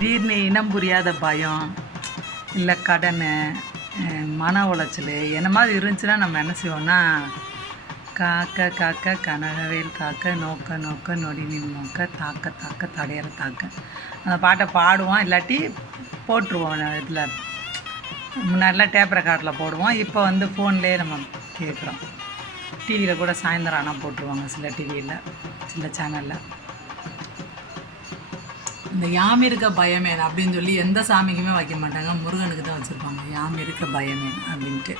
திடீர்னு இனம் புரியாத பயம் இல்லை கடன் மன உளைச்சல் என்ன மாதிரி இருந்துச்சுன்னா நம்ம என்ன செய்வோம்னா காக்க காக்க கனகவேல் காக்க நோக்க நோக்க நொடி நின் நோக்க தாக்க தாக்க தடையிற தாக்க அந்த பாட்டை பாடுவோம். இல்லாட்டி போட்டுருவோம். இதில் முன்னாடிலாம் டேப் ரெக்கார்டில் போடுவோம். இப்போ வந்து ஃபோன்லேயே நம்ம கேட்குறோம். டிவியில் கூட சாயந்தரம் ஆனால் போட்டுருவாங்க சில டிவியில், சில சேனலில். இந்த யாம் இருக்க பயமேன் அப்படின்னு சொல்லி எந்த சாமிக்குமே வைக்க மாட்டாங்க, முருகனுக்கு தான் வச்சுருப்பாங்க யாம் இருக்க பயமேன் அப்படின்ட்டு.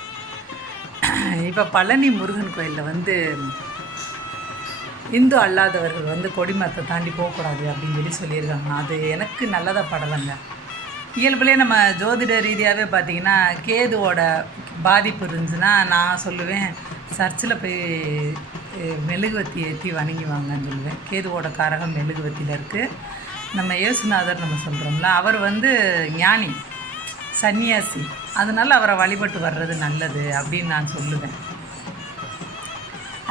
இப்போ பழனி முருகன் கோயிலில் வந்து இந்து அல்லாதவர்கள் வந்து கொடிமரத்தை தாண்டி போகக்கூடாது அப்படின்னு சொல்லியிருக்காங்க. அது எனக்கு நல்லதாக படலைங்க. இயல்புலேயே நம்ம ஜோதிட ரீதியாகவே பார்த்திங்கன்னா கேதுவோட பாதிப்பு இருந்துச்சுன்னா நான் சொல்லுவேன் சர்ச்சில் போய் மெழுகுவத்தி ஏற்றி வணங்கிவாங்கன்னு சொல்லுவேன். கேதுவோட காரகம் மெழுகுவத்தியில் இருக்குது. நம்ம இயேசுநாதர் நம்ம சொல்கிறோம்ல, அவர் வந்து ஞானி சன்னியாசி, அதனால் அவரை வழிபட்டு வர்றது நல்லது அப்படின்னு நான் சொல்லுவேன்.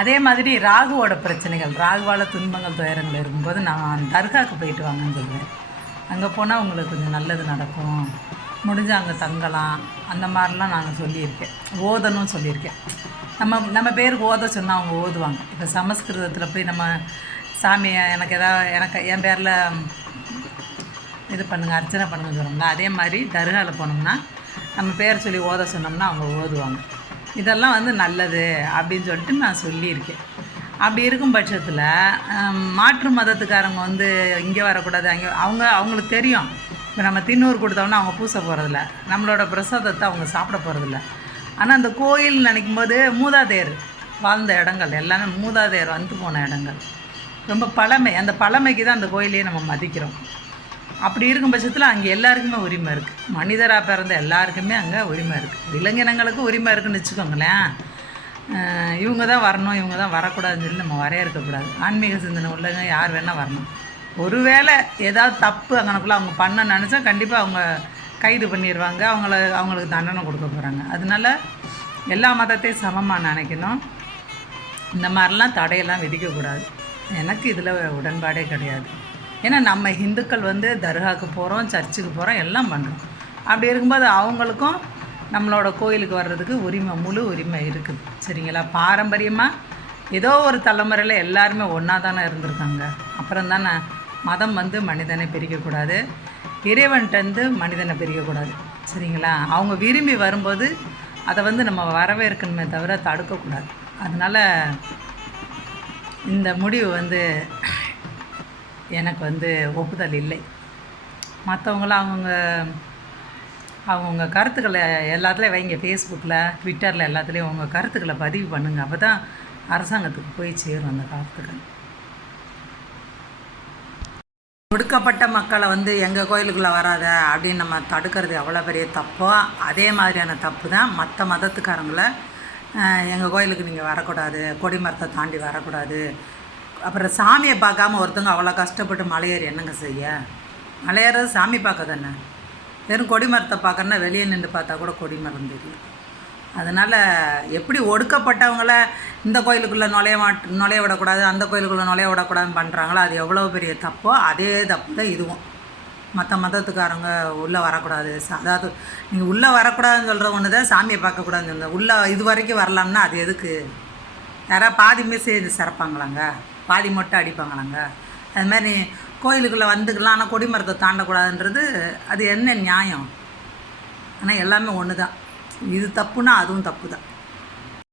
அதே மாதிரி ராகுவோட பிரச்சனைகள், ராகுவால் துன்பங்கள் துயரங்கள் இருக்கும்போது நான் தர்காவுக்கு போயிட்டு வாங்கன்னு சொல்லுவேன். அங்கே போனால் உங்களுக்கு கொஞ்சம் நல்லது நடக்கும், முடிஞ்சால் அங்கே தங்கலாம், அந்த மாதிரிலாம் நான் சொல்லியிருக்கேன். ஓதணும் சொல்லியிருக்கேன். நம்ம பேருக்கு ஓத சொன்னால் அவங்க ஓதுவாங்க. இப்போ சமஸ்கிருதத்தில் போய் நம்ம சாமியை எனக்கு என் பேரில் இது பண்ணுங்கள் அர்ச்சனை பண்ணுங்கன்னு சொல்லுவாங்களா, அதே மாதிரி தர்காவில் போனோம்னா நம்ம பேர் சொல்லி ஓத சொன்னோம்னா அவங்க ஓதுவாங்க. இதெல்லாம் வந்து நல்லது அப்படின்னு சொல்லிட்டு நான் சொல்லியிருக்கேன். அப்படி இருக்கும் பட்சத்தில் மாற்று மதத்துக்காரங்க வந்து இங்கே வரக்கூடாது, அவங்களுக்கு தெரியும். இப்போ நம்ம தின்னூர் கொடுத்தோம்னா அவங்க பூச போகிறதில்ல, நம்மளோட பிரசாதத்தை அவங்க சாப்பிட போகிறதில்ல. ஆனால் அந்த கோயில் நினைக்கும் போது மூதாதையர் வாழ்ந்த இடங்கள் எல்லாமே மூதாதையர் வந்து போன இடங்கள், ரொம்ப பழமை. அந்த பழமைக்கு தான் அந்த கோயிலையே நம்ம மதிக்கிறோம். அப்படி இருக்கும் பட்சத்தில் அங்கே எல்லாருக்குமே உரிமை இருக்குது. மனிதராக பிறந்த எல்லாருக்குமே அங்கே உரிமை இருக்குது. விலங்கினங்களுக்கு உரிமை இருக்குதுன்னு வச்சுக்கோங்களேன். இவங்க தான் வரணும், இவங்க தான் வரக்கூடாதுன்னு சொல்லி நம்ம வரையறுக்கக்கூடாது. ஆன்மீக சிந்தனை உள்ளவங்க யார் வேணால் வரணும். ஒருவேளை ஏதாவது தப்பு அங்கனக்குள்ளே அவங்க பண்ண நினச்சா கண்டிப்பாக அவங்க கைது பண்ணிடுவாங்க, அவங்களுக்கு தண்டனை கொடுக்க போகிறாங்க. அதனால எல்லா மதத்தையும் சமமாக நினைக்கணும். இந்த மாதிரிலாம் தடையெல்லாம் விதிக்கக்கூடாது. எனக்கு இதில் உடன்பாடே கிடையாது. ஏன்னா நம்ம இந்துக்கள் வந்து தர்காவுக்கு போகிறோம், சர்ச்சுக்கு போகிறோம், எல்லாம் பண்ணுறோம். அப்படி இருக்கும்போது அவங்களுக்கும் நம்மளோட கோயிலுக்கு வர்றதுக்கு முழு உரிமை இருக்குது. சரிங்களா? பாரம்பரியமாக ஏதோ ஒரு தலைமுறையில் எல்லாருமே ஒன்றா தானே இருந்திருக்காங்க. அப்புறம் தானே மதம் வந்து மனிதனை பிரிக்கக்கூடாது, இறைவன்கிட்டருந்து மனிதனை பிரிக்கக்கூடாது. சரிங்களா? அவங்க விரும்பி வரும்போது அதை வந்து நம்ம வரவேற்கணுமே தவிர தடுக்கக்கூடாது. அதனால் இந்த முடிவு வந்து எனக்கு வந்து ஒப்புதல் இல்லை. மற்றவங்களாம் அவங்கவுங்க கருத்துக்களை எல்லாத்துலேயும் வைங்க. ஃபேஸ்புக்கில், ட்விட்டரில் எல்லாத்துலேயும் அவங்க கருத்துக்களை பதிவு பண்ணுங்கள். அப்போ தான் அரசாங்கத்துக்கு போய் சேரும் அந்த கருத்துக்கள். ஒடுக்கப்பட்ட மக்களை வந்து எங்கள் கோயிலுக்குள்ளே வராத அப்படின்னு நம்ம தடுக்கிறது எவ்வளோ பெரிய தப்போ அதே மாதிரியான தப்பு தான் மற்ற மதத்துக்காரங்களை எங்கள் கோயிலுக்கு நீங்கள் வரக்கூடாது, கொடிமரத்தை தாண்டி வரக்கூடாது. அப்புறம் சாமியை பார்க்காம ஒருத்தங்க அவ்வளோ கஷ்டப்பட்டு மலையேறி என்னங்க செய்ய? மலையேறது சாமி பார்க்க தானே. வெறும் கொடிமரத்தை பார்க்கணுன்னா வெளியே நின்று பார்த்தா கூட கொடிமரம் தெரியும். அதனால் எப்படி ஒடுக்கப்பட்டவங்கள இந்த கோயிலுக்குள்ளே நுழைய விடக்கூடாது, அந்த கோயிலுக்குள்ளே நுழைய விடக்கூடாதுன்னு பண்ணுறாங்களோ அது எவ்வளோ பெரிய தப்போ அதே தப்பு தான் இதுவும். மற்ற மதத்துக்காரங்க உள்ளே வரக்கூடாது, அதாவது நீங்கள் உள்ளே வரக்கூடாதுன்னு சொல்கிற ஒன்று தான் சாமியை பார்க்கக்கூடாதுன்னு சொல்லுங்கள். உள்ளே இது வரைக்கும் வரலாம்னா அது எதுக்கு? யாராவது பாதி சேர்ந்து சிறப்பாங்களாங்க, பாதி மட்டும் அடிப்பாங்களாங்க? அதுமாதிரி கோயிலுக்குள்ளே வந்துக்கலாம், ஆனால் கொடிமரத்தை தாண்டக்கூடாதுன்றது அது என்ன நியாயம்? ஆனால் எல்லாமே ஒன்று தான். இது தப்புனா அதுவும் தப்பு தான்.